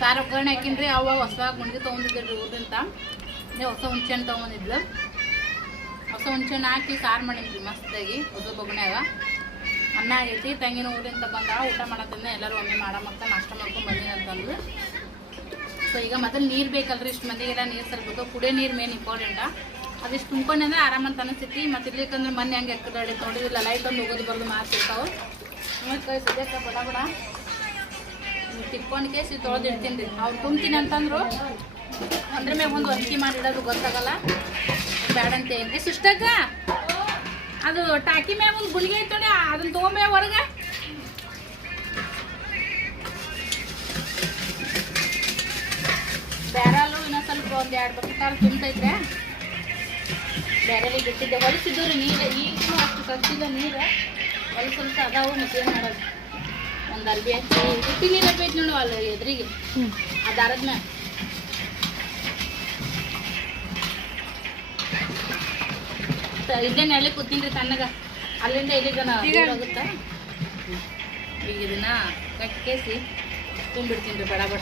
ಸಾರು ಒಗ್ಗರಣೆ ಹಾಕಿನ್ರಿ ಅವಾಗ ಹೊಸ ಗುಂಡಿ ತೊಗೊಂಡಿದ್ರಿ ಊರಿಂದ ನೀವು ಹೊಸ ಹುಣ್ಸೆಹಣ್ಣು ತೊಗೊಂಡಿದ್ಲು ಹೊಸ ಹುಣ್ಸೆಹಣ್ಣು ಹಾಕಿ ಸಾರು ಮಾಡಿದ್ರಿ ಮಸ್ತಾಗಿ ಹೊಸ ಬೊಗಣ್ಯಾಗ ಅನ್ನ ಆಗೈತಿ ತಂಗಿನ ಊರಿಂದ ಬಂದ, ಊಟ ಮಾಡತ್ತಂದ್ರೆ ಎಲ್ಲರೂ ಒಮ್ಮೆ ಮಾಡಮಕ್ಕ ನಾಷ್ಟ ಮಾಡ್ಕೊಂಡು ಬಂದಿನ ಅಂತಂದ್ರು ಸೊ ಈಗ ಮೊದಲು ನೀರು ಬೇಕಲ್ರಿ, ಇಷ್ಟು ಮಂದಿಗೆಲ್ಲ ನೀರು ಸಲ್ಬೋದು ಕುಡಿಯೋ ನೀರು ಮೇನ್ ಇಂಪಾರ್ಟೆಂಟ ಅದಿಷ್ಟು ತುಂಬ್ಕೊಂಡ್ರೆ ಆರಾಮಂತ ಅನಿಸ್ತೈತಿ ಮತ್ತು ಇರ್ಲಿಕ್ಕಂದ್ರೆ ಮೊನ್ನೆ ಹಂಗೆ ಎಕ್ಕದಾಡಿ ನೋಡಿದಿಲ್ಲ ಲೈಟ್ ಒಂದು ಹೋಗೋದು ಬರೋದು ಮಾತಿರ್ತಾವೆ ಮತ್ತೆ ಸದ್ಯಕ್ಕೆ ಬಡ ಬಡ. ತಿಕ್ಕೊಂಡು ಕೇಸಿ ತೊಳೆದಿಡ್ತೀನಿ ರೀ. ಅವ್ರು ತುಂಬ್ತೀನಿ ಅಂತಂದ್ರು, ಅದ್ರ ಮ್ಯಾಗ ಒಂದು ಅಕ್ಕಿ ಮಾಡಿಡೋದು ಗೊತ್ತಾಗಲ್ಲ. ಬ್ಯಾಡ ಅಂತ ಏನ್ರಿ ಸಿಸ್ಟಕ್ಕ, ಅದು ಟಾಕಿ ಮ್ಯಾಗ ಒಂದು ಗುಳಿಗೆ ಐತೋಡಿ ಅದನ್ನ ತೊಗೊಂಬೇ ಹೊರಗೆ. ಬ್ಯಾರಲ್ಲು ಇನ್ನೊಂದು ಸ್ವಲ್ಪ ಒಂದು ಎರಡು ಬಕೆಟ್ ತುಂಬತೈತೆ ಬ್ಯಾರಲ್ಲಿ ಬಿಟ್ಟಿದ್ದೆ ಹೊಲಸಿದ್ದು ರೀ ನೀರು, ಈಗಲೂ ಅಷ್ಟು ಕಚ್ಚಿದ ನೀರು ಹೊಲ ಸ್ವಲ್ಪ ಅದಾವು ಮತ್ತೇನು ಮಾಡೋದು. ಒಂದು ಅರ್ಬಿ ಹಚ್ಚಿ ಬಿಟ್ಟಿ ನೀರು ಹಾಕೈತಿ ನೋಡು ಅಲ್ಲಿ ಎದುರಿಗೆ. ಆ ದಾರದ ಮ್ಯಾಗ ಇಲ್ಲೇ ನೆಲೆ ಕೂತೀನಿ ತಣ್ಣಗ. ಅಲ್ಲಿಂದ ಇಲ್ಲಿಗೆ ಆಗುತ್ತಾ ಈಗ ಇದನ್ನ ಕಟ್ಕೇಸಿ ತುಂಬಿಡ್ತೀನಿ ರೀ ಬಡ ಬಡ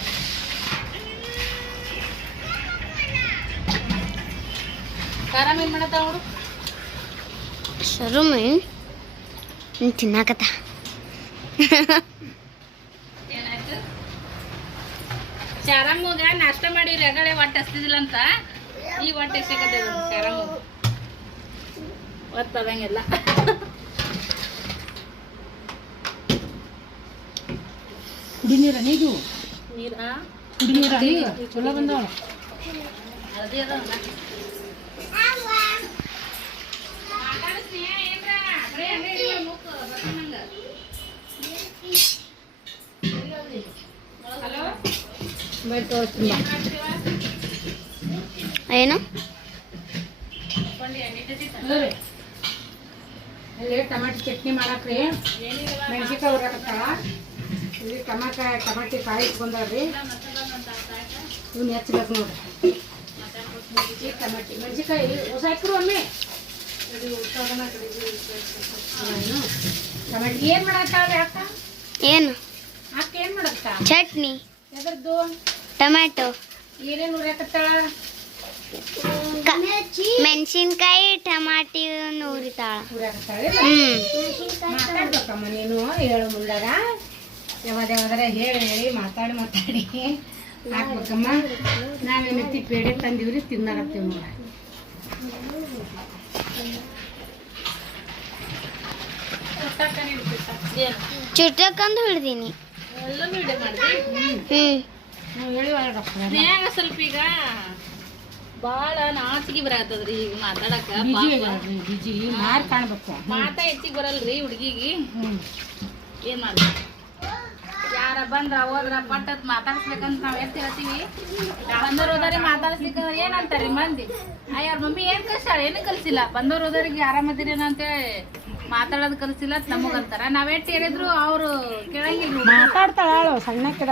ಖಾರ ಮೀನು ಮಾಡತ್ತ ನೋಡು ಸರು ಮೀನ್ ನೀನ್ ತಿನ್ನಾಕತ್ತ? ಶಾರಮ್ಮಗ ನಾಷ್ಟ ಮಾಡಿ ರಗಳೆ ಹೊಟ್ಟೆ ಹಸ್ತಿದಿಲ್ಲ ಅಂತ ಈಗ ಹೊಟ್ಟೆ ಸಿಗತ್ತೆ ಶಾರಮ್ಮ ಒತ್ತದಂಗೆಲ್ಲ. ಕುಡಿ ನೀರ ನೀದು ನೀರ? ಕುಡಿ ನೀರ ನೀರು. ಚಲೋ ಬಂದವ ಅದ ಏನು? ಅಲ್ಲಿ ಟಮಾಟಿ ಚಟ್ನಿ ಮಾಡಕ್ರಿ. ಮೆಣಸಿನ್ಕಾಯಿ ಉರ್ರಾಕತ್ತಾಳ ಇಲ್ಲಿ ಟಮಾಟ ಟಮಾಟಿ ಕಾಯಿ ಇಟ್ಕೊಂಡಾಳ್ರಿ ಇವ್ನ ಹೆಚ್ಚಬೇಕು ನೋಡ್ರಿ. ಈ ಟಮಾಟಿ. ಮೆಣಸಿನ್ಕಾಯಿ ಹೊಸ ಹಾಕ್ರು ಒಮ್ಮೆ? ಟಮಾಟಿ ಏನ್ ಮಾಡತ್ತಾಳ್ರಿ ಅಕ್ಕ? ಏನು? ಅಕ್ಕ ಏನು ಮಾಡತ್ತ ಚಟ್ನಿ. ಎದ್ರದ್ದು? ಟೊಮ್ಯಾಟೊ. ಏನೇನು ಮೆಣಸಿನ್ಕಾಯಿ ಟಮಾಟಿ ಉರಿತಾಳ. ಹ್ಮ್. ಮಾತಾಡ್ಬೇಕಮ್ಮ ನೀನು ಹೇಳು ಮುಂದಾಗ. ಯಾವಾಗ ಯಾವಾಗಾರ ಹೇಳಿ ಹೇಳಿ ಮಾತಾಡಿ ಮಾತಾಡಿ. ಹಾಕ್ಬೇಕಮ್ಮ. ನಾವೇನೈತಿ ಪೇಡೆ ತಂದಿವ್ರಿ ತಿನ್ನಾಕತ್ತೀವಿ ನೋಡ. ಚುಟ್ಟಕ್ಕಂದು ಹಿಡ್ದೀನಿ ಎಲ್ಲ ಸ್ನೇಹ ಸ್ವಲ್ಪ ಈಗ? ಬಾಳ ನಾಚಿಗೆ ಬರತದ್ರಿ ಈಗ ಮಾತಾಡಕ ಮಾರ್ ಕಾಣ್ಬೇಕು. ಮಾತಾ ಹೆಚ್ಚಿಗೆ ಬರಲ್ರಿ ಹುಡುಗಿಗೆ. ಏನ್ ಮಾಡ್ಬೇಕು? ಯಾರ ಬಂದ್ರ ಹೋದ್ರ ಪಟ್ಟದ್ ಮಾತಾಡ್ಸ್ಬೇಕಂತ ನಾವ್ ಎತ್ತಿ ಹೇಳ್ತೀವಿ? ಬಂದವ್ರ ಹೋದಾರಿ ಮಾತಾಡ್ಸ್ಲಿಕ್ಕ ಏನಂತಾರಿ ಮಂದಿ? ಅಯ್ಯಾರ ಮಮ್ಮಿ ಏನ್ ಕಲ್ಸಾಳ ಏನು ಕಲ್ಸಿಲ್ಲ. ಬಂದವ್ರ ಹೋದವ್ರಿಗೆ ಆರಾಮದಿರೇನ ಅಂತೇಳಿ ಮಾತಾಡೋದು ಕಲ್ಸಿಲ್ಲ ನಮಗಂತಾರ ನಾವ್ ಎಷ್ಟ್ ಹೇಳಿದ್ರು ಅವ್ರು ಕೇಳಂಗಿಲ್ಲ ಮಾತಾಡ್ತಾಳ ಸಣ್ಣ ಹಂಗ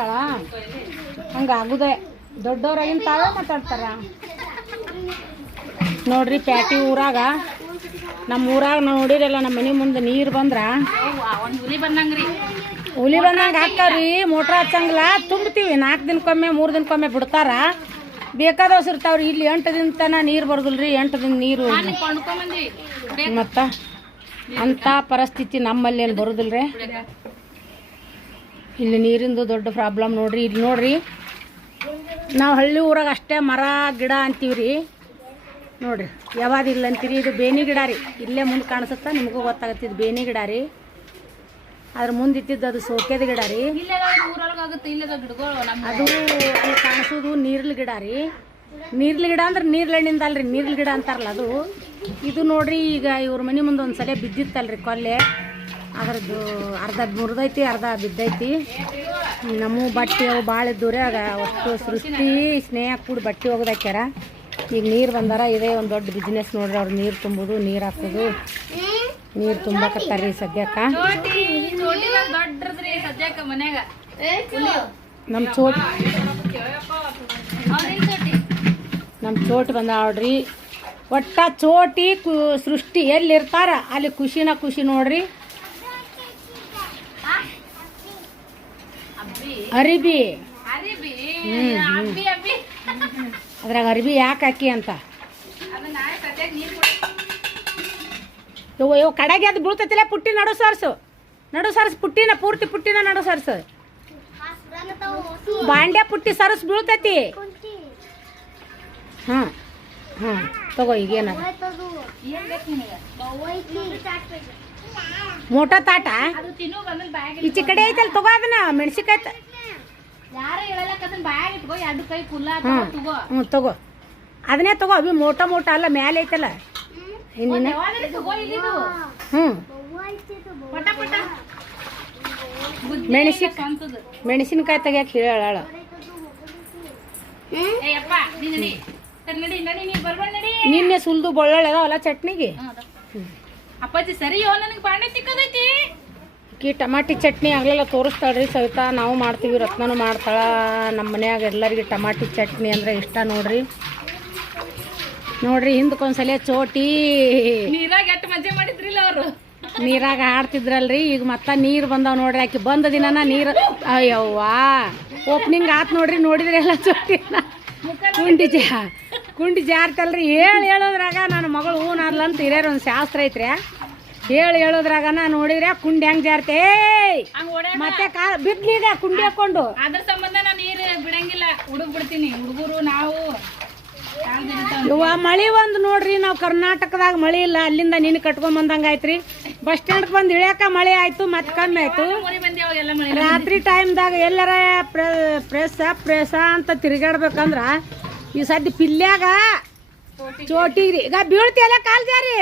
ಆಗುದೇ ದೊಡ್ಡವ್ರಾಗಿನ ತಾವೇ ಮಾತಾಡ್ತಾರ? ನೋಡ್ರಿ ಪ್ಯಾಟಿ ಊರಾಗ ನಮ್ಮ ಊರಾಗ ನೋಡಿರಲ್ಲ ನಮ್ಮ ಮನೆ ಮುಂದೆ ನೀರು ಬಂದ್ರ? ಹುಲಿ ಬಂದಂಗ್ರಿ. ಹುಲಿ ಬಂದಂಗ ಹಾಕ್ತಾವ್ರಿ ಮೋಟ್ರ್ ಹಚ್ಚಂಗಿಲ್ಲ ತುಂಬ್ತೀವಿ ನಾಲ್ಕು ದಿನಕ್ಕೊಮ್ಮೆ ಮೂರು ದಿನಕ್ಕೊಮ್ಮೆ ಬಿಡ್ತಾರ. ಬೇಕಾದವ್ಸ್ ಇರ್ತಾವ್ರಿ ಇಲ್ಲಿ ಎಂಟು ದಿನ ತನ ನೀರು ಬರ್ದಲ್ರಿ ಎಂಟು ದಿನ ನೀರು. ಮತ್ತ? ಅಂತ ಪರಿಸ್ಥಿತಿ ನಮ್ಮಲ್ಲಿ ಏನು ಬರೋದಿಲ್ರಿ? ರೀ ಇಲ್ಲಿ ನೀರಿಂದು ದೊಡ್ಡ ಪ್ರಾಬ್ಲಮ್ ನೋಡ್ರಿ ಇಲ್ಲಿ ನೋಡ್ರಿ. ನಾವು ಹಳ್ಳಿ ಊರಾಗ ಅಷ್ಟೇ ಮರ ಗಿಡ ಅಂತೀವ್ರಿ ನೋಡ್ರಿ ಯಾವಾಗ ಇಲ್ಲ ಅಂತೀರಿ? ಇದು ಬೇನಿ ಗಿಡ ರೀ. ಇಲ್ಲೇ ಮುಂದೆ ಕಾಣಿಸುತ್ತಾ? ನಿಮಗೂ ಗೊತ್ತಾಗತ್ತೆ ಇದು ಬೇನಿ ಗಿಡ ರೀ. ಅದ್ರ ಮುಂದೆ ಇದ್ದಿದ್ದು ಅದು ಸೋಕೆದ ಗಿಡ ರೀ. ಅದು ಅಲ್ಲಿ ಕಾಣಿಸೋದು ನೀರ್ಲ ಗಿಡ ರೀ. ನೀರ್ಲ ಗಿಡ ಅಂದ್ರೆ ನೀರ್ಲೆಣ್ಣಿಂದ ಅಲ್ರಿ ನೀರ್ಲ ಗಿಡ ಅಂತಾರಲ್ಲ ಅದು. ಇದು ನೋಡ್ರಿ ಈಗ ಇವ್ರ ಮನೆ ಮುಂದೆ ಒಂದು ಸಲ ಬಿದ್ದಿತ್ತಲ್ರಿ ಕೊಲ್ಲೆ. ಅದ್ರದ್ದು ಅರ್ಧ ಮುರಿದೈತಿ ಅರ್ಧ ಬಿದ್ದೈತಿ. ನಮ್ಮ ಬಟ್ಟೆ ಅವು ಭಾಳ ಇದ್ದೂರಿ ರೀ ಆಗ ಅಷ್ಟು ಸೃಷ್ಟಿ ಸ್ನೇಹ ಕೂಡ ಬಟ್ಟೆ ಹೋಗೋದಾಕ್ಯಾರ ಈಗ ನೀರು ಬಂದಾರ ಇದೇ ಒಂದು ದೊಡ್ಡ ಬಿಸ್ನೆಸ್ ನೋಡ್ರಿ ಅವ್ರು ನೀರು ತುಂಬೋದು ನೀರು ಹಾಕೋದು ನೀರು ತುಂಬಾಕತ್ತಾರ ರೀ ಸದ್ಯಕ್ಕೆ. ಚೋಟಿ ಚೋಟಿನ ದೊಡ್ಡದ್ರಿ ಸದ್ಯಕ್ಕ ಮನ್ಯಾಗ. ನಮ್ಮ ಚೋಟ್ ನಮ್ಮ ಚೋಟ್? ಬಂದಾವ್ರಿ ಒಟ್ಟ ಚೋಟಿ ಕು ಸೃಷ್ಟಿ ಎಲ್ಲಿರ್ತಾರ ಅಲ್ಲಿ ಖುಷಿನ ಖುಷಿ ನೋಡ್ರಿ. ಅರಿಬಿ. ಅದ್ರಾಗ ಅರಿಬಿ ಯಾಕೆ ಹಾಕಿ ಅಂತ? ಇವು ಕಡೆಗೆ ಅದು ಬೀಳ್ತೈತಿಲ್ಲ ಪುಟ್ಟಿ ನಡು ಸರ್ಸು. ನಡು ಸರ್ಸು ಪುಟ್ಟಿನ ಪೂರ್ತಿ ಪುಟ್ಟಿನ ನಡು ಸರ್ಸು. ಬಾಂಡೆ ಪುಟ್ಟಿ ಸರ್ಸ್ ಬೀಳ್ತೈತಿ. ಹಾಂ ಹಾಂ ತಗೋ ಈಗೇನ. ಮೋಟ ತಾಟ? ಈಚೆ ಕಡೆ ಐತಲ್ಲ ತಗೋ ಅದನ್ನ ಮೆಣಸಿಕಾಯಿ ಹ್ಞೂ ತಗೋ. ಅದನ್ನೇ ತಗೋ ಅವಿ ಮೋಟ ಮೋಟ ಅಲ್ಲ ಮ್ಯಾಲೆ ಐತಲ್ಲ. ಇನ್ನಿನ? ಹ್ಞೂ ಮೆಣಸಿನ ಮೆಣಸಿನಕಾಯಿ ತೆಗಿಯಕ್ಕೆ ಹೇಳ ಏ ಅಪ್ಪ ನೀ ನಡಿ. ಸರಿ ನಡಿ ನಡಿ ನೀ ಬರ್ಬೇಡ ನಡಿ. ನಿನ್ನೆ ಸುಲ್ದು ಬೊಳ್ಳೊಳ್ಳೆ ಅದಾವಲ್ಲ ಚಟ್ನಿಗೆ. ಅಪ್ಪಾಜಿ ಸರಿ ನನಗೆ ಬಾಂಡೆ ತಿಕ್ಕದೈತಿ. ಈ ಟಮಾಟಿ ಚಟ್ನಿ ಆಗಲೆಲ್ಲ ತೋರಿಸ್ತಾಳ್ರಿ ಸವಿತಾ. ನಾವು ಮಾಡ್ತೀವಿ ರತ್ನನು ಮಾಡ್ತಾಳೆ. ನಮ್ಮ ಮನ್ಯಾಗ ಎಲ್ಲರಿಗೆ ಟಮಾಟಿ ಚಟ್ನಿ ಅಂದ್ರೆ ಇಷ್ಟ ನೋಡ್ರಿ. ನೋಡ್ರಿ ಹಿಂದಕ್ಕೊಂದ್ಸಲ ಚೋಟಿ. ನೀರಾಗ ಎಷ್ಟು ಮಜಾ ಮಾಡಿದ್ರಿಲ್ಲ ಅವರು? ನೀರಾಗ ಆಡ್ತಿದ್ರಲ್ರಿ ಈಗ ಮತ್ತೆ ನೀರು ಬಂದಾವ ನೋಡ್ರಿ. ಆಕಿ ಬಂದ ದಿನನ ನೀರು ಅಯ್ಯವ್ವಾ. ಓಪನಿಂಗ್ ಆತ್ ನೋಡ್ರಿ ನೋಡಿದ್ರೆ ಎಲ್ಲ ಚೋಟಿ ಕುಂಡಿ ಜಾ ಕುಂಡಿ ಜಾರ್ತಲ್ರಿ ಹೇಳಿ ಹೇಳೋದ್ರಾಗ ನನ್ನ ಮಗಳು ಹೂನಾದ್ಲ ಅಂತ ಹಿರಿಯರ್ ಒಂದು ಶಾಸ್ತ್ರ ಐತ್ರಿ ಹೇಳಿ ಹೇಳೋದ್ರಾಗ ನಾ ನೋಡಿದ್ರೆ ಕುಂಡಿ ಹೆಂಗ್ ಜಾರ್ತೆ. ಮತ್ತೆ ಕಾ ಇದೆ ಕುಂಡಿ ಹಾಕೊಂಡು. ಅದ್ರ ಸಂಬಂಧ ನಾನು ನೀರು ಬಿಡಂಗಿಲ್ಲ. ಹುಡುಗ್ ಬಿಡ್ತೀನಿ. ಹುಡುಗರು ನಾವು ಕಾಲ್. ಇವ ಮಳಿ ಒಂದು ನೋಡ್ರಿ ನಾವು ಕರ್ನಾಟಕದಾಗ ಮಳಿ ಇಲ್ಲ. ಅಲ್ಲಿಂದ ನೀನು ಕಟ್ಕೊಂಡ್ ಬಂದಂಗ ಆಯ್ತ್ರಿ. ಬಸ್ ಸ್ಟ್ಯಾಂಡ್ ಬಂದು ಇಳಿಯಾಕ ಮಳೆ ಆಯ್ತು ಮತ್ ಕಮ್ಮಿ ಆಯ್ತು. ರಾತ್ರಿ ಟೈಮ್ದಾಗ ಎಲ್ಲರ ಪ್ರೆಸ್ ಪ್ರೆಸ ಅಂತ ತಿರುಗಾಡ್ಬೇಕಂದ್ರ ಈ ಸದ್ಯ ಪಿಲ್ಯಾಗ ಚೋಟಿಗ್ರಿ. ಈಗ ಬೀಳ್ತಿಯಲ್ಲ ಕಾಲ್ ಜಾರಿ.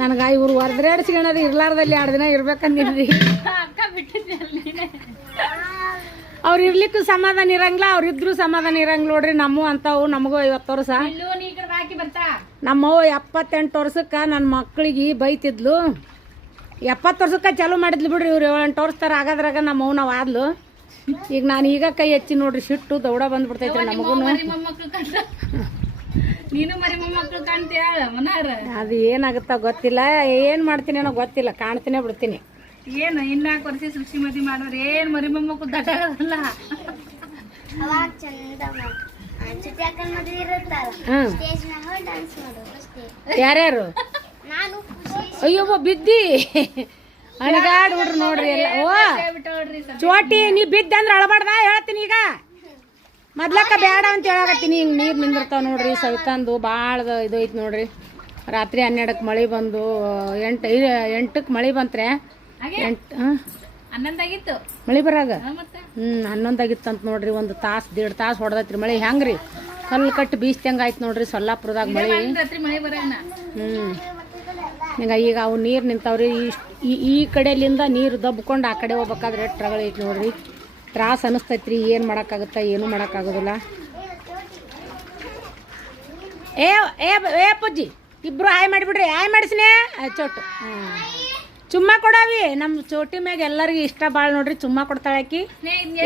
ನನಗ ಇವ್ರು ಹೊರದ್ರಾಡ್ಸ್ಕೊಳೋದು ಇರ್ಲಾರ್ದಲ್ಲಿ ಎರಡು ದಿನ ಇರ್ಬೇಕಂದಿದ್ರಿ. ಅವ್ರು ಇರ್ಲಿಕ್ಕೂ ಸಮಾಧಾನ ಇರಂಗಿಲ್ಲ ಅವ್ರು ಇದ್ರು ಸಮಾಧಾನ ಇರಂಗಿಲ್ಲ ನೋಡ್ರಿ ನಮ್ಮ ಅಂತವು ನಮಗೂ ಐವತ್ತು ವರ್ಷ. ನಮ್ಮವ್ ನಮ್ಮವ್ವ ಎಪ್ಪತ್ತೆಂಟು ವರ್ಷಕ್ಕೆ ನನ್ನ ಮಕ್ಳಿಗೆ ಬೈತಿದ್ಲು. ಎಪ್ಪತ್ತು ವರ್ಷಕ್ಕೆ ಚಾಲೂ ಮಾಡಿದ್ಲು ಬಿಡ್ರಿ ಇವ್ರು ಏಳೆಂಟು ವರ್ಷ ಥರ ಆಗೋದ್ರಾಗ ನಮ್ಮ ನಾವು ಆದ್ಲು. ಈಗ ನಾನು ಈಗ ಕೈ ಹಚ್ಚಿ ನೋಡ್ರಿ ಸಿಟ್ಟು ದೌಡ ಬಂದ್ಬಿಡ್ತೈತ್ರಿ ನಮಗೂ ನೀನು ಮರಿ ಮೊಮ್ಮಕ್ಳು ಕಾಣ್ತೀಯ? ಮನಾರ? ಅದು ಏನಾಗುತ್ತ ಗೊತ್ತಿಲ್ಲ. ಏನು ಮಾಡ್ತೀನಿ ಅನ್ನೋ ಗೊತ್ತಿಲ್ಲ. ಕಾಣ್ತೀನಿ ಬಿಡ್ತೀನಿ. ಏನು ಇನ್ನಾಲ್ಕು ವರ್ಷ ಸೃಷ್ಟಿ ಮದಿ ಮಾಡೋರು ಏನ್ ಮರಿ ಅವಾಗ ಚಂದ ಡ್ಯಾನ್ಸ್ ಮಾಡೋದು ಯಾರ್ಯಾರು? ನಾನು ಖುಷಿ. ಅಯ್ಯೋ ಬಿದ್ದಿ. ಅಣಗಾಡ್ ಬಿಡ್ರಿ ನೋಡ್ರಿ ಎಲ್ಲ. ಓ ಚೋಟಿ ನೀ ಬಿದ್ದಂದ್ರೆ ಅಳಬಾರ್ದ? ಹೇಳ್ತೀನಿ ಈಗ. ಮೊದ್ಲಕ್ಕ ಬೇಡ ಅಂತ ಹೇಳಕತ್ತೀನಿ. ಹಿಂಗೆ ನೀರು ನಿಂದಿರ್ತಾವ ನೋಡ್ರಿ ಸವಿತಂದು ಭಾಳ ಇದು ಐತಿ ನೋಡ್ರಿ. ರಾತ್ರಿ ಹನ್ನೆರಡಕ್ಕೆ ಮಳೆ ಬಂದು ಎಂಟು ಎಂಟಕ್ಕೆ ಮಳೆ ಬಂತ್ರೆ. ಹಾಗೆ? ಎಂಟು ಹಾಂ? ಹನ್ನೊಂದಾಗಿತ್ತು? ಮಳೆ ಬರಾಗ? ಹ್ಞೂ ಹನ್ನೊಂದಾಗಿತ್ತು ಹನ್ನೊಂದಾಗಿತ್ತಂತ ನೋಡ್ರಿ ಒಂದು ತಾಸು ದೇಡ್ ತಾಸು ಹೊಡೆದೈತ್ರಿ ಮಳೆ. ಹೆಂಗ್ರಿ? ಕಲ್ಲು ಕಟ್ಟಿ ಬೀಸ್ದಂಗೆ ಆಯ್ತು ನೋಡ್ರಿ ಸೊಲ್ಲಾಪುರದಾಗ ಮಳೆ. ಹ್ಞೂ ಈಗ ಈಗ ಅವು ನೀರು ನಿಂತಾವ್ರಿ ಈ ಈ ಕಡೆಲಿಂದ ನೀರು ದಬ್ಕೊಂಡು ಆ ಕಡೆ ಹೋಗ್ಬೇಕಾದ್ರೆ ಎಷ್ಟು ರಗಳೆ ಐತಿ ನೋಡ್ರಿ. ತ್ರಾಸ ಅನಿಸ್ತೈತ್ರಿ ಏನು ಮಾಡೋಕ್ಕಾಗುತ್ತಾ ಏನೂ ಮಾಡೋಕ್ಕಾಗೋದಿಲ್ಲ. ಏ ಏ ಏ ಪೂಜಿ ಇಬ್ರು ಆಯ್ ಮಾಡಿಬಿಡ್ರಿ ಆಯ್ ಮಾಡಿಸ್ನೇ ಚೋಟು. ಚುಮ್ಮ ಕೊಡಾವಿ ನಮ್ಮ ಚೋಟಿ ಮ್ಯಾಗ ಎಲ್ಲರಿಗೂ ಇಷ್ಟ ಭಾಳ ನೋಡ್ರಿ ಚುಮ್ಮ ಕೊಡ್ತಾಳೆ ಆಕಿ.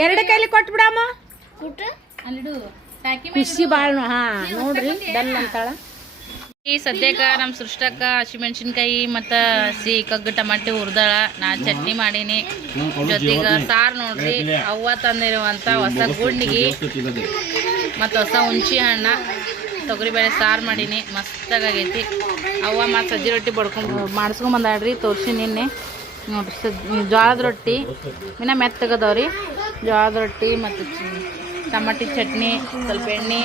ಎರಡು ಕೈಲಿ ಕೊಟ್ಟು ಬಿಡಮ್ಮ ಖುಷಿ ಭಾಳ ಹಾಂ ನೋಡ್ರಿ ಡಲ್ ಅಂತಾಳ. ಈ ಸದ್ಯಕ್ಕ ನಮ್ಮ ಸೃಷ್ಟಕ್ಕ ಹಸಿಮೆಣಸಿನ್ಕಾಯಿ ಮತ್ತು ಹಸಿ ಕಗ್ಗು ಟಮಾಟಿ ಹುರ್ದಾಳ. ನಾ ಚಟ್ನಿ ಮಾಡೀನಿ. ಜೊತೆಗೆ ಸಾರು ನೋಡ್ರಿ, ಅವ್ವ ತಂದಿರುವಂಥ ಹೊಸ ಗುಂಡಿಗೆ ಮತ್ತು ಹೊಸ ಹುಣ್ಸಿ ಹಣ್ಣ. ತೊಗರಿಬೇಳೆ ಸಾರು ಮಾಡೀನಿ ಮಸ್ತಾಗೈತಿ ಅವ್ವ ಮತ್ತು ಸಜ್ಜಿ ರೊಟ್ಟಿ ಬಡ್ಕೊಂಡು ಮಾಡಿಸ್ಕೊಂಬಂದಾಳ್ರಿ ತೋರಿಸಿ ನಿನ್ನೆ. ನೋಡ್ರಿ ಸಜ್ ಜೋಳದ ರೊಟ್ಟಿ. ಇನ್ನ ಮೆತ್ತಗದವ್ರಿ. ಜೋಳದ ರೊಟ್ಟಿ ಮತ್ತು ಟಮಾಟಿ ಚಟ್ನಿ, ಸ್ವಲ್ಪ ಎಣ್ಣೆ,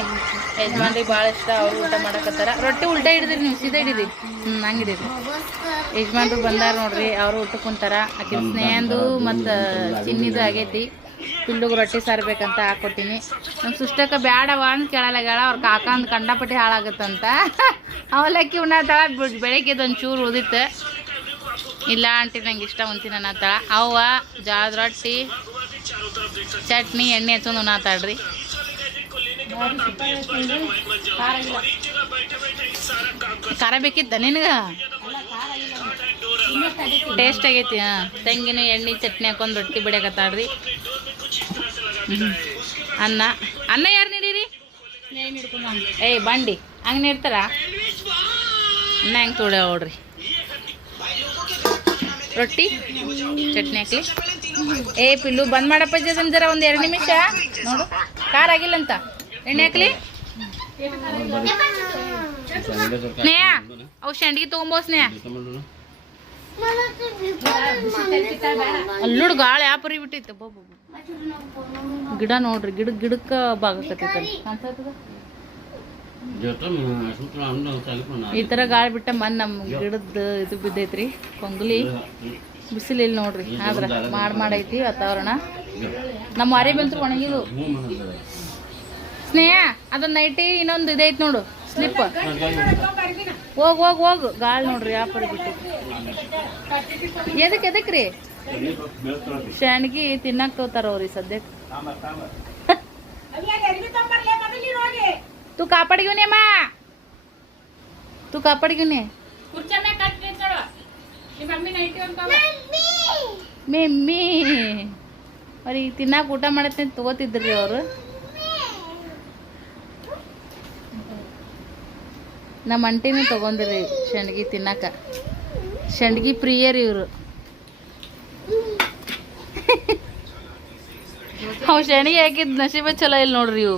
ಯಜಮಾನ್ರಿಗೆ ಭಾಳ ಇಷ್ಟ, ಅವರು ಊಟ ಮಾಡಕತ್ತಾರ. ರೊಟ್ಟಿ ಉಲ್ಟಾ ಹಿಡಿದ್ರಿ ನೀವು, ಸೀದಾ ಹಿಡಿದ್ರಿ. ಹ್ಞೂ ಹಂಗೆ ಯಜಮಾನ್ರು ಬಂದಾರ ನೋಡ್ರಿ, ಅವರು ಊಟ ಕುಂತಾರ. ಆಕಿನ ಸ್ನೇಹಂದು ಮತ್ತು ಚಿನ್ನಿದು ಆಗೈತಿ. ಪಿಲ್ಲುಗೆ ರೊಟ್ಟಿ ಸಾರ್ಬೇಕಂತ ಹಾಕೊಟ್ಟಿನಿ. ನಮ್ಮ ಸುಷ್ಟಕ್ಕ ಬ್ಯಾಡವ ಅಂತ ಕೇಳಲಾಗ್ಯಾಳ, ಅವ್ರ ಕಾಕ ಅಂದ್ ಕಂಡಪಟ್ಟಿ ಹಾಳಾಗತ್ತಂತ. ಅವಲಕ್ಕಿ ಉಣ್ಣಾತಾಳ ಬೆಳಗ್ಗೆ ಒಂದು ಚೂರು ಉದಿತ್ತು ಇಲ್ಲ ಆಂಟಿ, ನಂಗೆ ಇಷ್ಟ ಉಂತಿನ ತಳ ಅವ್ವ, ಜಾದ ರೊಟ್ಟಿ ಚಟ್ನಿ ಎಣ್ಣೆ ಹಚ್ಚು ಮಾತಾಡ್ರಿ ಖಾರ ಬೇಕಿತ್ತ ನಿನಗ? ಟೇಸ್ಟ್ ಆಗೈತಿ, ಹಾಂ. ತೆಂಗಿನ ಎಣ್ಣೆ, ಚಟ್ನಿ ಹಾಕೊಂಡು ರೊಟ್ಟಿ ಬಿಡಕತ್ತಾಡ್ರಿ. ಅನ್ನ. ಅನ್ನ ಯಾರು ನೀಡಿರಿ? ಏಯ್ ಬಂಡಿ. ಹಂಗೆ ನೀಡ್ತಾರ? ಅನ್ನ ಹೆಂಗೆ ನೋಡ್ರಿ. ರೊಟ್ಟಿ? ಚಟ್ನಿ ಹಾಕ್ಲಿ. ಏ ಪಿಲ್ಲು ಬಂದ್ ಮಾಡಪ್ಪ ಜರ ಒಂದ್ ಎರಡು ನಿಮಿಷ. ನೋಡು ಕಾರ್ ಆಗಿಲ್ಲಂತ. ಎಣ್ಣೆ ಹಾಕ್ಲಿ? ಸ್ನೇಹ ಅವು ಶಂಡಿಗೆ ತಗೊಂಬೋ ಸ್ನೇಹ. ಅಲ್ಲುಡ್ ಗಾಳಿ ಯಾಪರಿ ಬಿಟ್ಟಿತ್ತು. ಬಾ, ಬಾ, ಬಾ. ಗಿಡ ನೋಡ್ರಿ ಗಿಡ ಗಿಡಕ್ಕ ಬಾಗಕತ್ತೈತಲ್ಲ ಈ ತರ ಗಾಳಿ ಬಿಟ್ಟ ಮನ್ ನಮ್ ಗಿಡದ ಇದು ಬಿದ್ದೈತ್ರಿ ಕೊಂಗುಲಿ. ಬಿಸಿಲಿಲ್ಲ ನೋಡ್ರಿ ಆದ್ರೆ ಮಾಡಿ ಮಾಡೈತಿ ವಾತಾವರಣ. ನಮ್ಮ ಅರಿಬಂತು ಒಣಗಿದು. ಸ್ನೇಹ ಅದು ನೈಟಿ ಇನ್ನೊಂದು ಇದೈತಿ ನೋಡು ಸ್ಲಿಪ್ ಹೋಗ್ ಹೋಗ್ ಹೋಗು. ಗಾಳಿ ನೋಡ್ರಿ ವ್ಯಾಪಾರ ಬಿಟ್ಟು. ಎದಕ್ ಎದಕ್ ರೀ ಶಾಣ್ಗಿ ತಿನ್ನಕ್ ತೋತಾರ ಅವ್ರಿ ಸದ್ಯಕ್ಕೆ ತು ಕಾಪಾಡಿಗಿವನೇಮ್ಮ ತು ಕಾಪಾಡಿಗಿವನೇ ಕುರ್ಚಿ ಮೆಮ್ಮಿ ಅವ್ರಿಗೆ ತಿನ್ನಾಕ ಊಟ ಮಾಡತ್ತೆ ತಗೋತಿದ್ರಿ ಅವರು. ನಮ್ಮ ಅಂಟಿನೂ ತಗೊಂಡ್ರಿ ಶಂಡ್ಗಿ ತಿನ್ನಾಕ. ಶಂಡ್ಗಿ ಪ್ರಿಯರಿ ಇವರು. ಅವ್ ಶಂಡ್ಗಿ ಹಾಕಿದ್ ನಸೀಬ ಚಲೋ ಇಲ್ಲ ನೋಡ್ರಿ ಇವು.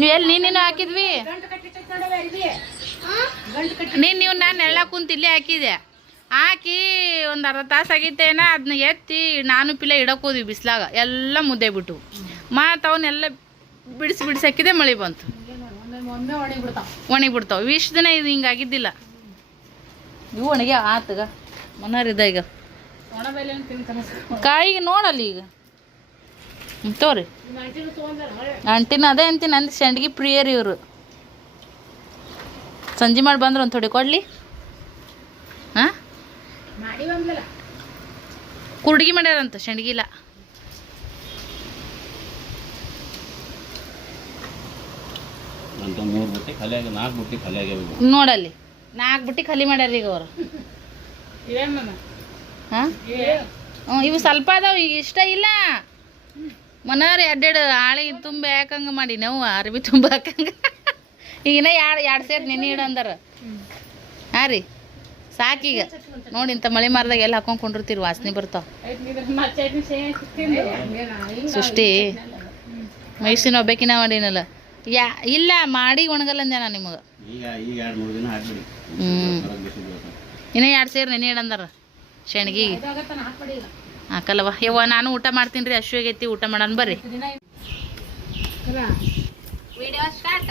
ನೀವು ಎಲ್ಲಿ ನೀನೇನು ಹಾಕಿದ್ವಿ? ನೀನು ನೀವು ನಾನು ಎಲ್ಲ ಕುಂತ ಇಲ್ಲೇ ಹಾಕಿದೆ. ಹಾಕಿ ಒಂದು ಅರ್ಧ ತಾಸು ಆಗಿತ್ತೇನ ಅದನ್ನ ಎತ್ತಿ ನಾನು ಪಿಲ್ಲ ಇಡಕ್ಕೆ ಹೋದ್ವಿ ಬಿಸ್ಲಾಗ. ಎಲ್ಲ ಮುದ್ದೆ ಬಿಟ್ಟು ಮತ್ತು ಅವನ್ನೆಲ್ಲ ಬಿಡಿಸಿ ಬಿಡಿಸಿ ಹಾಕಿದೆ ಮಳೆ ಬಂತು. ಒಣಗಿ ಬಿಡ್ತಾವ ಇಷ್ಟು ದಿನ ಇದು ಹಿಂಗೆ ಆಗಿದ್ದಿಲ್ಲ. ಇವು ಒಣಗಿ ಆತಗ ಮನಾರಿದ ಈಗ. ಕಾಯಿಗೆ ನೋಡಲ್ಲ ಈಗ. ತೋರಿ. ಅಂಟಿನ ಅದೇ ಅಂತೀನಿ, ಅಂದ್ ಸಂಡ್ಗಿ ಪ್ರಿಯರ್ ಇವರು. ಸಂಜೆ ಮಾಡಿ ಬಂದ್ರೆ ಒಂದು ಥೋಡಿ ಕೊಡ್ಲಿ. ಹಾಂ? ಕುರ್ಡಿಗೆ ಮಾಡ್ಯಾರಂತ ಆಗ್ಯಾವ ನೋಡಲ್ಲಿ ನಾಲ್ಕು ಬುಟ್ಟಿ ಖಾಲಿ ಮಾಡ್ಯಾರ ಈಗ ಅವರು. ಹಾಂ? ಹ್ಞೂ ಇವು ಸ್ವಲ್ಪ ಅದಾವ ಈಗ ಇಷ್ಟ ಇಲ್ಲ. ಮನೋರ್ ಎರಡೆರಡು ಆಳಿ ತುಂಬ ಯಾಕಂಗ ಮಾಡಿ ನಾವು ಅರ್ಬಿ ತುಂಬ ಹಾಕಂಗ ಈಗಿನ ಇನ್ನ ಎರಡು ಎರಡು ಸೇರಿ ನೆನೆ ಇಡು ಅಂದಾರ. ಹಾಂ ರೀ. ಸಾಕೀಗ. ನೋಡಿ ಇಂಥ ಮಳೆ ಮಾರ್ದಾಗ ಎಲ್ಲ ಹಾಕೊಂಡ್ ಕೊಂಡಿರ್ತೀರಿ? ವಾಸನೆ ಬರ್ತಾವ. ಸೃಷ್ಟಿ ಮೈಸಿನ ಒಬ್ಬಕಿನ ಮಾಡಿನಲ್ಲ ಯಾ ಇಲ್ಲ ಮಾಡಿ ಒಣಗಲ್ಲ ಅಂದೆ ನಾನು ನಿಮಗೆ? ಹ್ಞೂ ಇನ್ನೇ ಎರಡು ಸೇರಿ ನೆನೆ ಇಡಂದಾರ ಶೆಣಗಿ. ಹಾಕಲ್ಲವ. ಯವ್ವ ನಾನು ಊಟ ಮಾಡ್ತೀನಿ ರೀ ಅಶ್ವಿಗೆ ಐತಿ ಊಟ ಮಾಡೋಣ ಬರ್ರಿ. ವಿಡಿಯೋ ಸ್ಟಾರ್ಟ್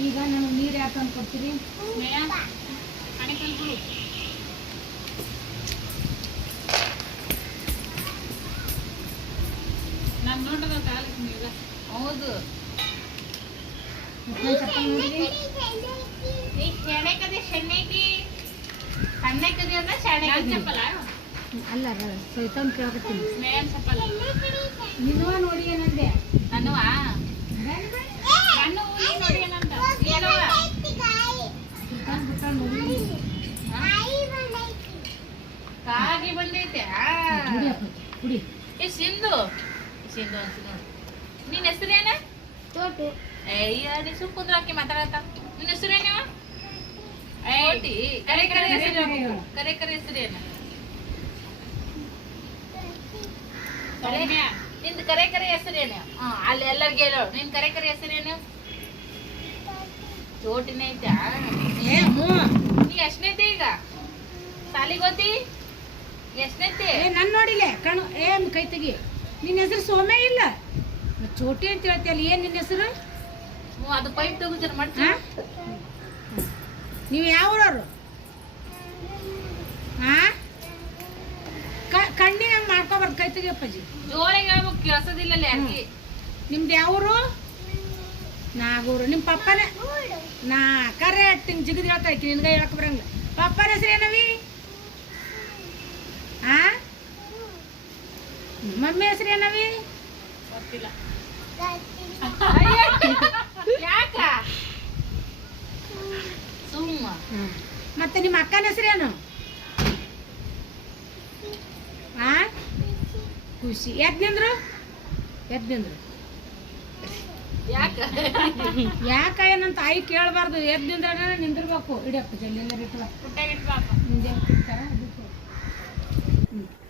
ಈಗ ನಾನು ನೀರು ಯಾಕೆ ತಂದು ಕೊಡ್ತೀರಿ? ಹೌದು. ಅಲ್ಲ ಸೈತಾನ್ ಕೇಳಕತ್ತೀನಿ ನೀನು ನೋಡಿ ಏನಂದೆ ನನ್ನವ ನಾನು ನೀ ನೋಡಿ ಏನಂದ ಏನವ ಕಾಗಿ ಬಂದೈತೆ? ಏ ಸಿಂಧು. ಸಿಂಧು ಅಂತ ನೋಡಿ. ನಿನ್ನ ಹೆಸರೇನ ತೋಟು ಅಯ್ಯ ನೀ ಸುಮ್ ಕುಂದ್ರ ಹಾಕಿ ಮಾತಾಡತ್ತ. ನಿನ್ನ ಹೆಸರೇನವ ಕರೆ ಕರೆ ಹೆಸರೇನು ಕರೆ ಕರೆ ಹೆಸರೇನು ನಿಂದು ಕರೆ ಕರೆ ಹೆಸರೇನು ಹಾ ಅಲ್ಲಿ ಎಲ್ಲರಿಗೆ ಹೇಳೋ. ನಿನ್ ಕರೆ ಕರೆ ಹೆಸರೇನು ಚೋಟಿನ ಐತಾ ನೀ ಎಷ್ಟನೈತಿ ಈಗ? ಸಾಲಿಗೆ ಓದಿ ಎಷ್ಟನೈತಿ ಏ ನನ್ ನೋಡಿಲೆ ಕಣು ಏ ಕೈ ತೆಗಿ. ನಿನ್ನ ಹೆಸರು ಸೋಮೆ ಇಲ್ಲ? ಚೋಟಿ ಅಂತ ಹೇಳ್ತೀಯಲ್ಲ ಏನ್ ನಿನ್ನ ಹೆಸರು? ಅದು ಪೈಪ್ ತಗೋಜರ್ ಹಾ? ಮಾಡ್ತೀನಿ ನೀವು ಯಾವ ಊರವ್ರು? ಹಾ? ಕಣ್ಣಿನ ಹಂಗೆ ಮಾಡ್ಕೊಬಾರ್ದು ಕೈ ತೆಗಿಯಪ್ಪಾಜಿ ಜೋರಾಗಿ ಹೇಳ್ಬೇಕು ಕೇಳ್ಸೋದಿಲ್ಲ ಅಲ್ಲಿ ಯಾರಿಗೆ ನಿಮ್ದು ಯಾವ ಊರು? ನಾಗೂರು. ನಿಮ್ಮ ಪಪ್ಪನೇ? ನಾ ಕರೆ ಹಿಂಗೆ ಜಿಗಿದು ಹೇಳ್ತಾ ಇದ್ದೀನಿ ನಿನ್ಗೆ ಹೇಳಕ್ ಬರಂಗಿಲ್ಲ. ಪಪ್ಪನ ಹೆಸರು ಏನವಿ ಮಮ್ಮಿ ಹೆಸರು ಏನವಿ? ಗೊತ್ತಿಲ್ಲ. ಯಾಕ? ಸುಮ್ಮ. ಮತ್ತೆ ನಿಮ್ಮ ಅಕ್ಕನ ಹೆಸರೇನು ಆ? ಖುಷಿ. ಎದ್ ನಿಂದ್ರು? ಎದ್ ನಿಂದ್ರು? ಯಾಕ? ಯಾಕ ಏನಂತ ಆಯ್ಕೆ ಕೇಳಬಾರ್ದು. ಎದ್ ನಿಂದ್ರೆ ನಿಂದಿರ್ಬೇಕು. ಇಡಿಯಪ್ಪ ಜಲ್ಲಿ ಎಲ್ಲಾರು ಇಟ್ಟು ಬಾ. ಪುಟ್ಟಾಗ ಇಟ್ಬಾಕ ಮುಂದೆ ಇಡ್ತಾರ, ಅದಕ್ಕೆ. ते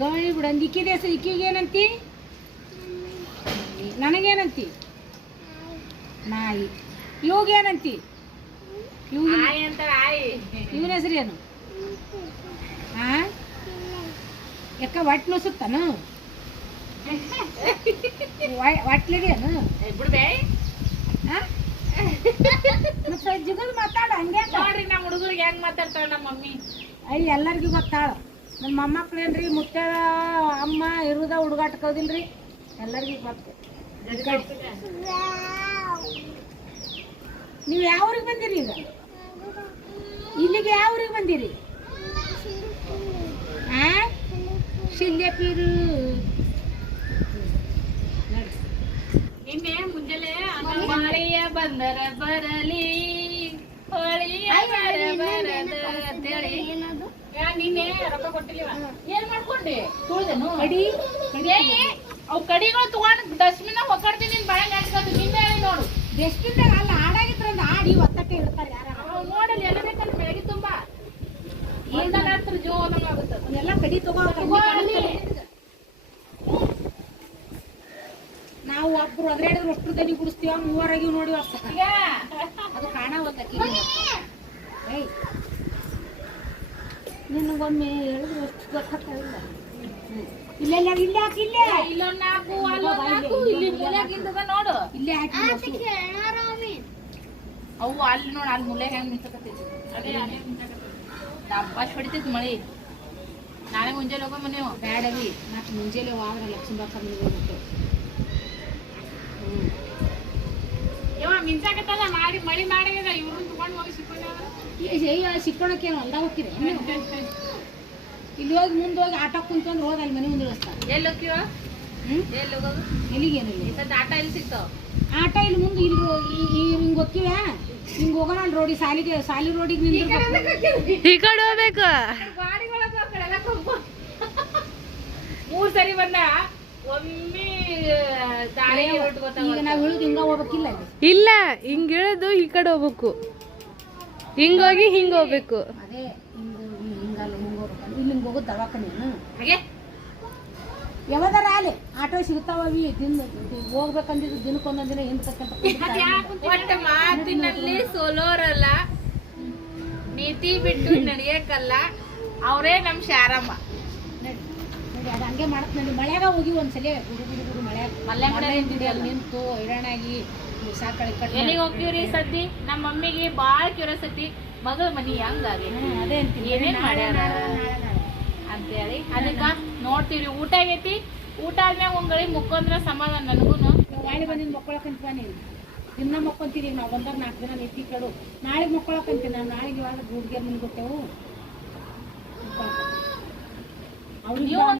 ಕೈ ಬಿಡಂದ್ ಈಕಿದ ಹೆಸರು ಇಕ್ಕಿಗೆ ಏನಂತಿ? ನನಗೇನಂತಿ? ನಾಯಿ. ಇವಾಗೇನಂತಿ ಇವನ ಹೆಸರು ಏನು? ಹಾ ಯಾಕ ಒಟ್ಟು ನುಸುತ್ತಾನ ಒಟ್ಲಿದೇನು ಏ, ಬಿಡ್ಬೇ ಮತ್ತೆ ಜಿಗಲ್ ಮಾತಾಡ ಹಂಗೆ ನೋಡ್ರಿ ನಮ್ಮ ಹುಡುಗರಿಗೆ ಹೆಂಗ್ ಮಾತಾಡ್ತಾಳ ನಮ್ಮ ಮಮ್ಮಿ. ಅಯ್ಯ ಎಲ್ಲರಿಗೂ ಗೊತ್ತಾಳ. ನಮ್ಮ ಮೊಮ್ಮಕ್ಳೇನ್ರಿ ಮುತ್ತ ಅಮ್ಮ ಇರುದ ಹುಡುಗಾಟಕೋದಿಲ್ರಿ ಎಲ್ಲರಿಗೂ ಗೊತ್ತು ನೀವು ಯಾವ ಊರಿಗೆ ಬಂದಿರಿ ಈಗ? ಇಲ್ಲಿಗೆ ಯಾವ ಊರಿಗೆ ಬಂದಿರಿ? ಆ? ಶಿಲ್ಯಪೀರು ನಿನ್ನೆ ಮುಂಜಾನೆ ಮಳೆಯ ಬಂದರ ಬರಲಿ ಹೋಳಿಯ ಬರ ಬರದ ಏನದು ನಿನ್ನೆ ರೊಕ್ಕ ಕೊಟ್ಟಿಲ್ಲ ಏನ್ ಮಾಡ್ಕೊಂಡೆ? ತುಳ್ದೇನು? ಏ, ಅವ್ ಕಡಿಗಳು ತಗೊಂಡ್ ಡಸ್ಟ್ಬಿನ್ ಒಕ್ಕಡ್ತೀನಿ ನಿನ್ ಬಾಳೆ ಹಾಕ್ಬೇಕು ನಿನ್ನೆ ನೋಡು. ದೇಶದಿಂದ ಅಲ್ಲ ಆಡಾಗಿದ್ರಂದ ಆಡಿ ಒತ್ತಕ್ಕೆ ಇರ್ತಾರೆ ಯಾರ? ಅವ್ ನೋಡಲ್ಲಿ ಎಲ್ಲ ಬೇಕಂದ್ರೆ ಬೆಳಗ್ಗೆ ತುಂಬಾ. ಒಂದಲ್ಲ ಜೋ ಆಗುತ್ತೆ. ಅವನ್ನೆಲ್ಲ ಕಡಿ ತಗೋ ನಾವು ಒಬ್ರು ಅದ್ರೇಡಿದ್ರು ಅಷ್ಟು ದನಿ ಗುಡಿಸ್ತೀವ ಮೂವರಾಗಿ ನೋಡಿ ಅಷ್ಟೇ. ಅದು ಅದು ಕಾಣವಲ್ಲ ಏಯ್. ನಿನಗೊಮ್ಮೆ ಹೇಳಿದ್ರೆ ಅಷ್ಟು ಗೊತ್ತಾಗ್ತಾಯಿಲ್ಲ. ಇಲ್ಲ ಇಲ್ಲ ಇಲ್ಲಿ ನೋಡು. ಅವು ಅಲ್ಲಿ ನೋಡು ಅಲ್ಲಿ ಮೂಲ್ಯಾಗ ಹೆಂಗೆ ನಿಂತಕತ್ತೈತಿ ಹೊಡಿತೈತಿ ಮಳೆ. ನಾಳೆ ಮುಂಜಾನೆ ಹೋಗೋ ಮನೆ ಬ್ಯಾಡವಿ ನಾಲ್ಕು ಮುಂಜಾನೆ ಹೋದ್ರೆ ಲಕ್ಷ್ಮೀ ಬಾಕ ಮನೆಗೆ ಹ್ಞೂ ಯವ್ವ ಮಾಡಿ ಮಳೆ ಮಾಡಿದ್ರೆ ಇವ್ರನ್ನ ತೊಗೊಂಡು ಹೋಗಿ ಸಿಕ್ಕೋಣಕ್ಕೇನು ಹೊಲ್ದಾಗ ಹೋಗ್ತೀರಿ ಇಲ್ಲಿ ಹೋಗಿ ಮುಂದೆ ಹೋಗಿ ಆಟೋ ಕುಂತ್ಕೊಂಡು ಹೋದ ಅಲ್ಲಿ ಮನೆ ಮುಂದೆ ಇಳಿಸ್ತಾರೆ ಎಲ್ಲಿ ಹೋಗ್ತೀವ? ಹ್ಞೂ ಎಲ್ಲಿ ಹೋಗೋದು? ಇಲ್ಲಿಗೇನಿಲ್ಲ ಆಟ ಎಲ್ಲಿ ಸಿಗ್ತಾವ ಆಟ ಇಲ್ಲಿ ಮುಂದೆ ಇಲ್ಲಿ ಹಿಂಗೆ ಹೋಗ್ತೀವ? ಹಿಂಗೆ ಹೋಗೋಣ ಅಲ್ಲಿ ರೋಡಿ ಸಾಲಿಗೆ ಸಾಲಿ ರೋಡಿಗೆ ನಿಂದಿರ್ಬೇಕು. ಈ ಕಡೆ ಹೋಗ್ಬೇಕು. ಮೂರು ಸರಿ ಬಂದ ಒಮ್ಮೆ ದಾಳಿ ಈಗ ನಾವು ಇಳಿದು ಹಿಂಗ ಹೋಗ್ಬೇಕಿಲ್ಲ ಇಲ್ಲ. ಹಿಂಗ್ ಇಳಿದು ಈ ಕಡೆ ಹೋಗ್ಬೇಕು. ಹಿಂಗೋಗಿ ಹಿಂಗ್ ಹೋಗ್ಬೇಕು. ಅದೇ ಹಿಂಗ ಹಿಂಗಲ್ಲ ಹಿಂಗೆ ಹೋಗ್ಬೇಕು ಇಲ್ಲಿ ಹಿಂಗೆ ಹೋಗೋದು ದವಾಖಾನೇನು ಹಾಗೆ? ಯಾವ್ದಾರ ಅಲ್ಲಿ ಆಟೋ ಸಿಗ್ತಾವ ಅವಿ ದಿನ ಹೋಗ್ಬೇಕಂದಿದ್ದು ದಿನಕ್ಕೊಂದೊಂದು ದಿನ ಹಿಂದೆ ಒಟ್ಟ ಮಾತಿನಲ್ಲಿ ಸೋಲೋರಲ್ಲ. ನೀತಿ ಬಿಟ್ಟು ನಡೆಯಕ್ಕಲ್ಲ. ಅವರೇ ನಮ್ ಶಾರಮ್ಮ. ನೋಡಿ ಅದು ಹಂಗೆ ಮಾಡತ್ ನೋಡಿ. ಮಳ್ಯಾಗ ಹೋಗಿ ಒಂದ್ಸಲಿ ಗುರು ಗುಡು ಗುರು ಮಳೆ ಅಲ್ಲಿ ನಿಂತು ಹೈರಾಣಾಗಿ ಎಲ್ಲಿಗೆ ಹೋಗ್ತೀವ್ರಿ ಸದ್ದಿ ನಮ್ಮ ಮಮ್ಮಿಗೆ ಬಾಳ ಕ್ಯೂರಿಯಾಸಿಟಿ ಮಗಳ ಮನಿ ಹಂಗಾಗಿ ಅದೇ ಅಂತೀನಿ. ಏನೇನ್ ಮಾಡ್ಯಾರ? ಅಂತೇಳಿ. ಅದಕ್ಕ ನೋಡ್ತೀವ್ರಿ. ಊಟ ಆಗೈತಿ? ಊಟ ಆದ್ಮ್ಯಾಗ ಒಂದ್ ಮುಕ್ಕೊಂದ್ರ ಸಮಾಧಾನ ನನಗೂನು. ನಾಳೆ ಬಂದಿದ್ದು ಮಕ್ಕಳಕ್ಕಂತ ನೀನು. ದಿನ ಮಕ್ಕೊಂತೀರಿ ನಾವು ಬಂದಾಗ ನಾಲ್ಕು ದಿನ ನಿಂತಿ ಕೇಳು ನಾಳೆ ಮಕ್ಕೊಳಕ್ಕಂತೀನಿ ನಾವು ನಾಳೆಗೆ ಇವಾಗ ಹುಡುಗಿಯರ್ ಮುಂದೆ ಗೊತ್ತೇವು ಅವ್ರಿಗೆ